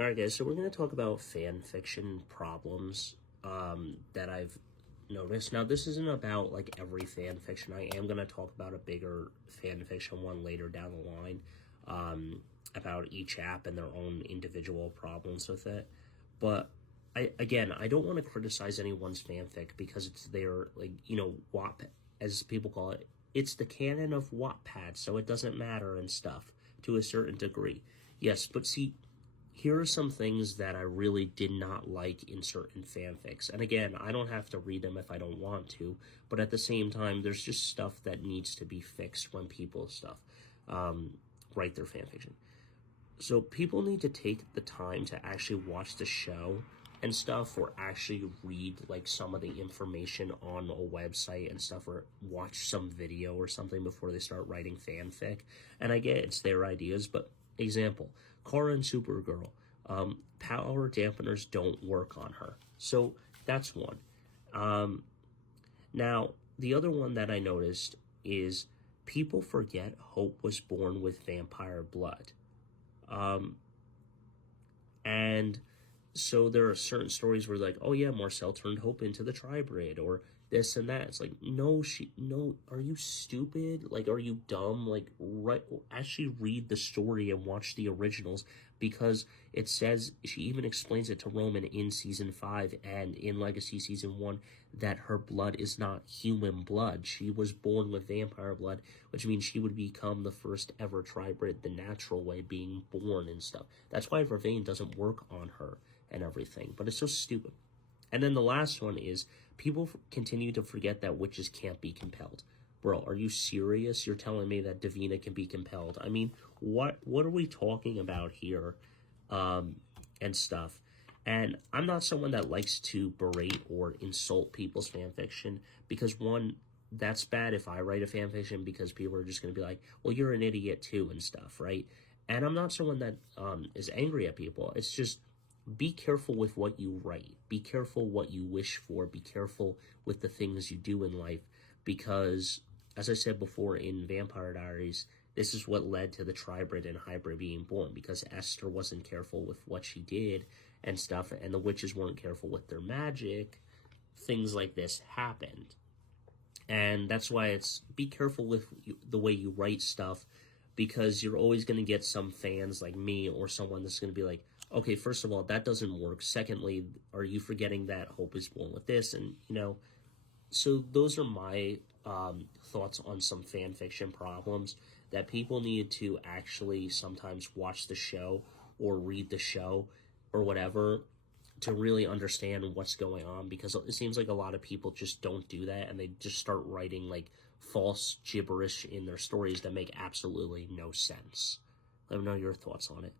Alright guys, so we're going to talk about fan fiction problems that I've noticed. Now this isn't about like every fan fiction. I am going to talk about a bigger fan fiction one later down the line about each app and their own individual problems with it. But I don't want to criticize anyone's fanfic because it's their, like, WAP, as people call it. It's the canon of Wattpad, so it doesn't matter and stuff to a certain degree. Yes, but see, here are some things that I really did not like in certain fanfics. And again, I don't have to read them if I don't want to, but at the same time, there's just stuff that needs to be fixed when people write their fanfiction. So people need to take the time to actually watch the show and stuff, or actually read like some of the information on a website and stuff, or watch some video or something before they start writing fanfic. And I get it's their ideas, but example, Kara and Supergirl, power dampeners don't work on her. So that's one. Now, the other one that I noticed is people forget Hope was born with vampire blood. And so there are certain stories where like, oh yeah, Marcel turned Hope into the Tribrid, or this and that. It's like, no, are you stupid? Like, are you dumb? Like, actually read the story and watch the originals, because it says, she even explains it to Roman in season 5 and in Legacy season 1, that her blood is not human blood. She was born with vampire blood, which means she would become the first ever Tribrid the natural way, being born and stuff. That's why Vervain doesn't work on her and everything, but it's so stupid. And then the last one is, people continue to forget that witches can't be compelled. Bro, are you serious? You're telling me that Davina can be compelled? I mean, what are we talking about here? And stuff. And I'm not someone that likes to berate or insult people's fanfiction, because one, that's bad if I write a fanfiction, because people are just going to be like, well, you're an idiot too and stuff, right? And I'm not someone that is angry at people. It's just, be careful with what you write. Be careful what you wish for. Be careful with the things you do in life, because, as I said before in Vampire Diaries, this is what led to the Tribrid and Hybrid being born, because Esther wasn't careful with what she did and stuff, and the witches weren't careful with their magic. Things like this happened. And that's why it's, be careful with the way you write stuff, because you're always going to get some fans like me or someone that's going to be like, okay, first of all, that doesn't work. Secondly, are you forgetting that Hope is born with this? And, so those are my thoughts on some fan fiction problems, that people need to actually sometimes watch the show or read the show or whatever to really understand what's going on, because it seems like a lot of people just don't do that, and they just start writing like false gibberish in their stories that make absolutely no sense. Let me know your thoughts on it.